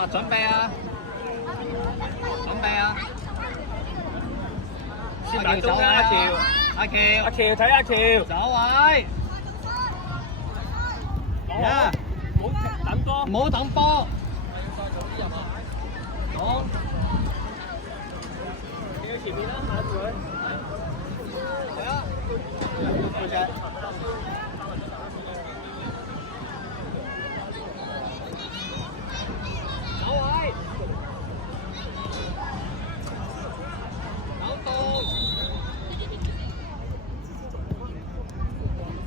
啊，準備啊，準備啊！先打中啊，阿喬，阿喬，阿喬睇阿喬，走位。呀！唔好等波，唔好等波。好。企喺前面啦，下住佢。係啊。背脊。走位。走動。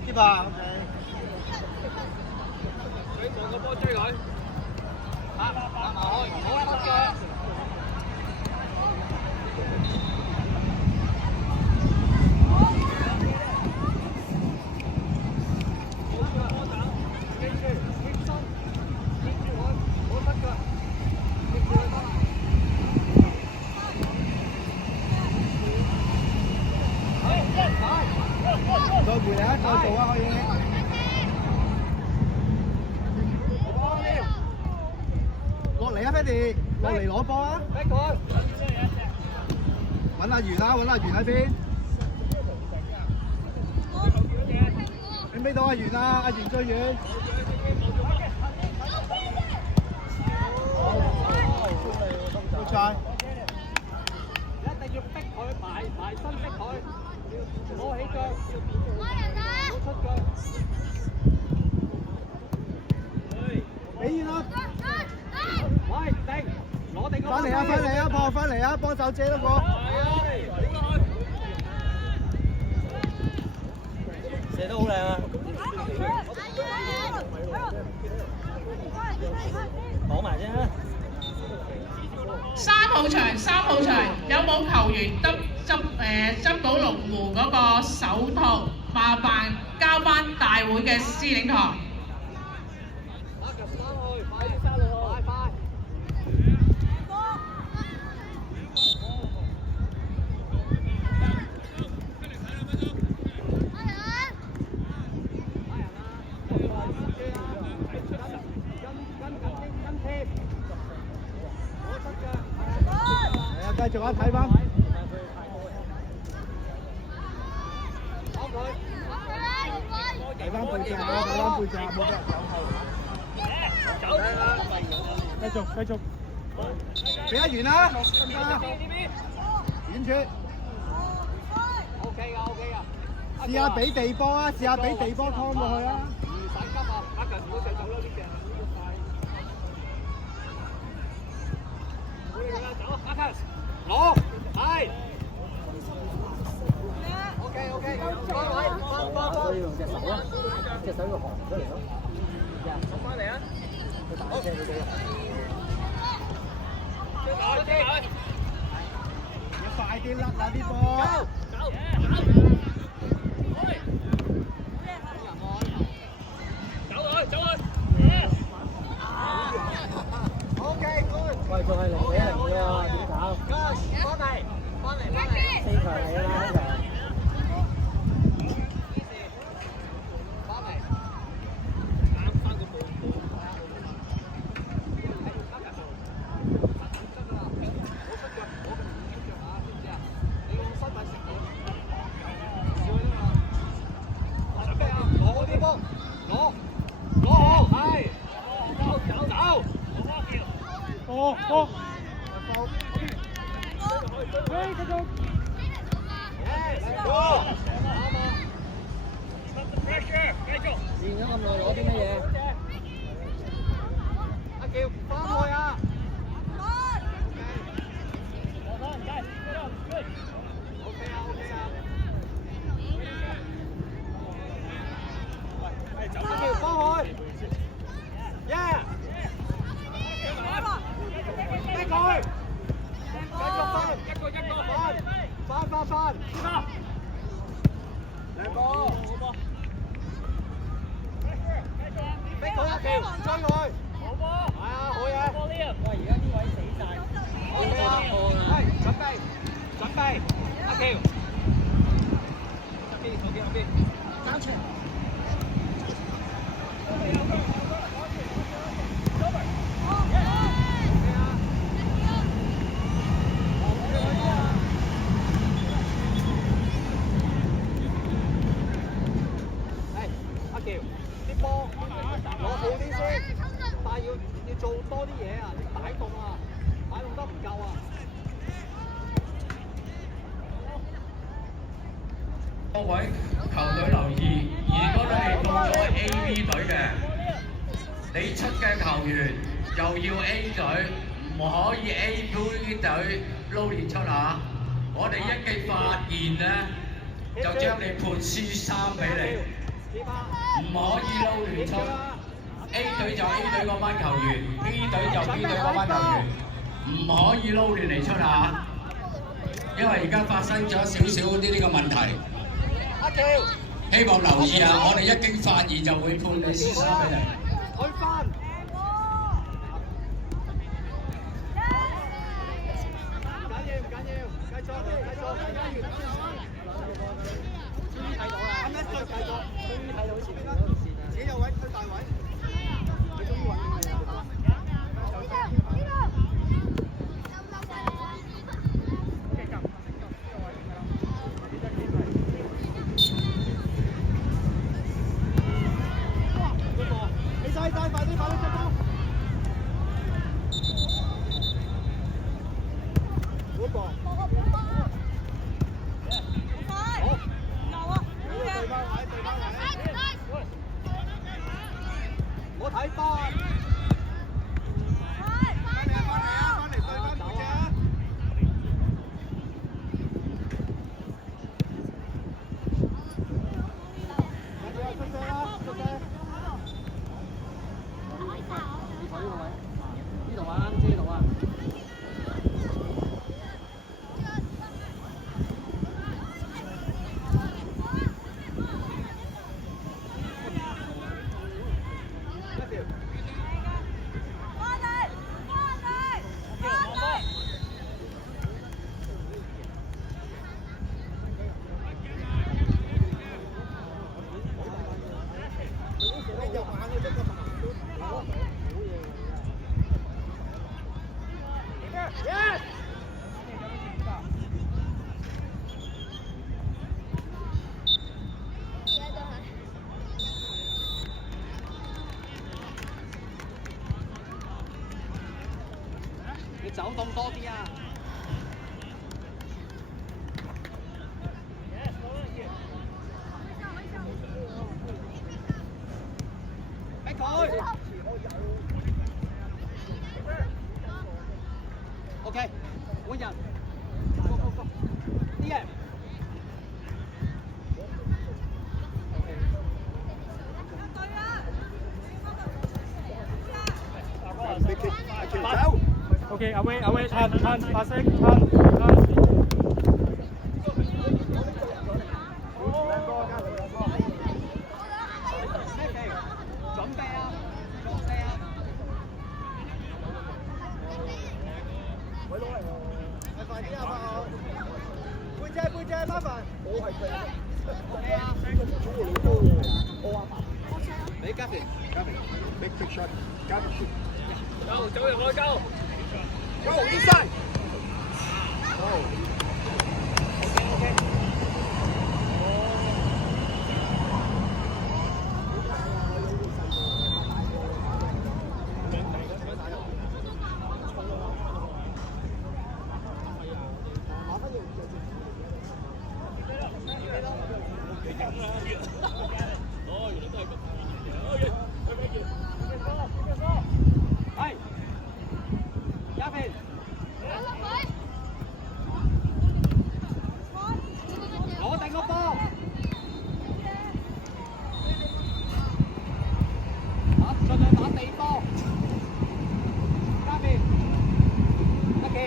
接啊 ，OK。望個波追佢，打埋開，唔好甩腳。記住，貼身，貼住佢，唔好甩腳，貼住佢得啦。再回嚟啊！再做啊！可以。嚟啊 ，Freddy， 落嚟攞波啊！揾阿源啊，揾阿源喺邊？你俾到阿源啊？阿源最遠。好晒。一定要逼佢埋身逼佢，攞起腳，唔好出腳。俾遠啦！喂，定，攞定個。翻嚟啊！翻嚟啊！破翻嚟啊！幫手遮多個。射得好靚啊！講埋啫。三號場，有冇球員執到龍湖嗰個手套？麻煩交翻大會嘅司令台。繼續啊！睇翻。睇翻背脊啊！睇翻背脊，冇人走後。繼續。俾阿源啦，遠處。OK 噶。試下俾地波啊！試下俾地波拖過去啊！唔使急啊！阿強唔好上走啦呢隻。走，阿強。攞，係。OK，放。可以用隻手啊，隻手要行出嚟咯。送翻嚟啊！好。要快啲甩啊啲波。走去。OK， 喂，仲係0-0嘅喎，點搞？翻嚟。4球嚟啦，呢場。練咗咁耐攞啲乜嘢？阿喬翻去啊！阿喬翻去。Yeah！ 逼佢！繼續翻，一個翻，兩個。逼佢阿喬，追佢。好波。係啊，好嘢。喂，而家呢位死晒。OK啊，係，準備，阿喬。後邊，爭場。各位球隊留意，如果你係報咗 A、B 隊嘅，你出嘅球員又要 A 隊，唔可以 A、B 隊撈連出嚇。我哋一經發現咧，就將你判輸3比0，唔可以撈亂出。A 隊就 A 隊嗰班球員 ，B 隊就 B 隊嗰班球員，唔可以撈亂嚟出嚇。因為而家發生咗少少呢個問題。希望留意啊！我哋一經發現就會判你輸3比0。推翻。唔緊要，繼續。終於睇到啦！繼續，終於睇到前面啦。自己有位推大位。你終於揾到你啦！快啲出波！好波！好，對翻位。唔好睇波。翻嚟對翻背脊啊！出聲啦！出聲！呢度啊，啱知道啊。你走動多啲啊！逼佢 ！OK， 換人 ，go，DM。走。OK， away， turn， 發聲 ，turn。準備啊！快啲啊！背脊，麻煩。我係佢。OK啊！俾Gavin，big shot，Gavin。走入去，go！ Go inside. Oh. Okay. 攞定個波，盡量打地波，加邊，一橋。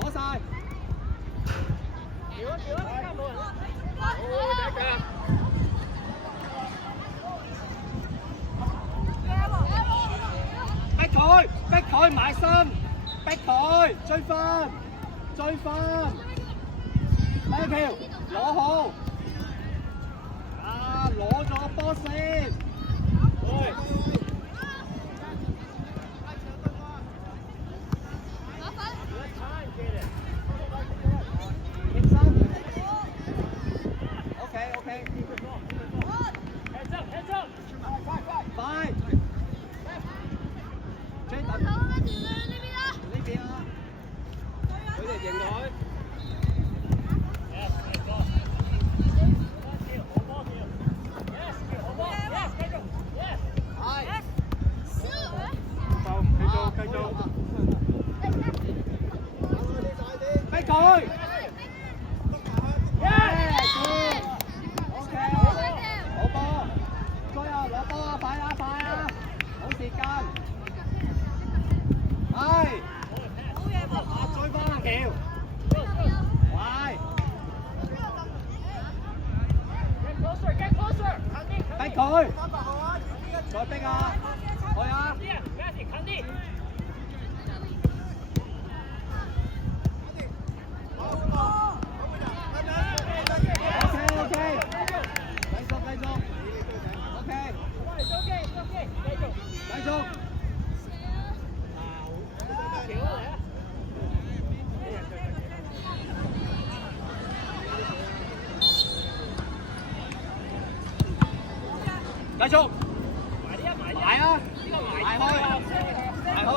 攞晒！逼佢埋身，逼佢追分，第一票攞好，攞咗個波先。快啊快啊！冇時間。係。追翻阿橋。快。逼佢。再逼啊！去啊！ 繼續，埋啊，埋開，埋開。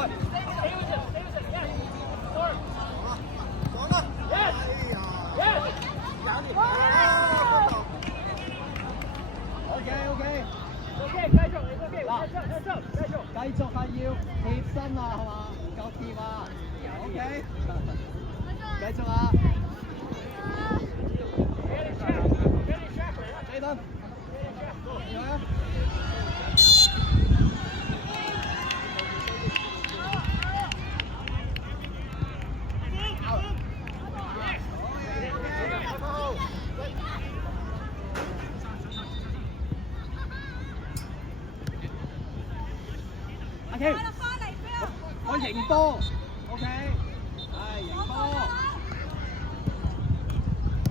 OK，繼續係要貼身啊，係嘛？唔夠貼啊。OK， 繼續啊。Jayden，阿 K， 我贏波 ，OK， 係贏波。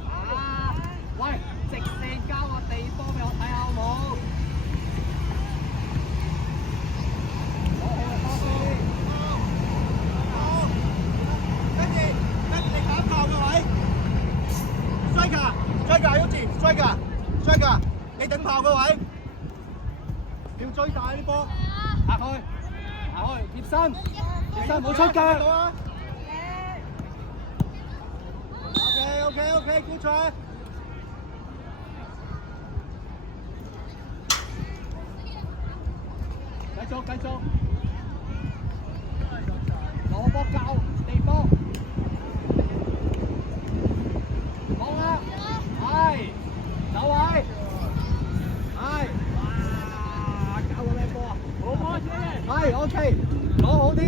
啊，喂，直射交個地波俾我睇下好冇？跟住你打炮嘅位 ，striker，你頂炮嘅位，要追大啲波，行去，貼身，唔好出腳。OK，good try。繼續，攞波教地波，好啦，係，走位，係，哇，搞個靚波啊，好波先，係 OK，攞好啲。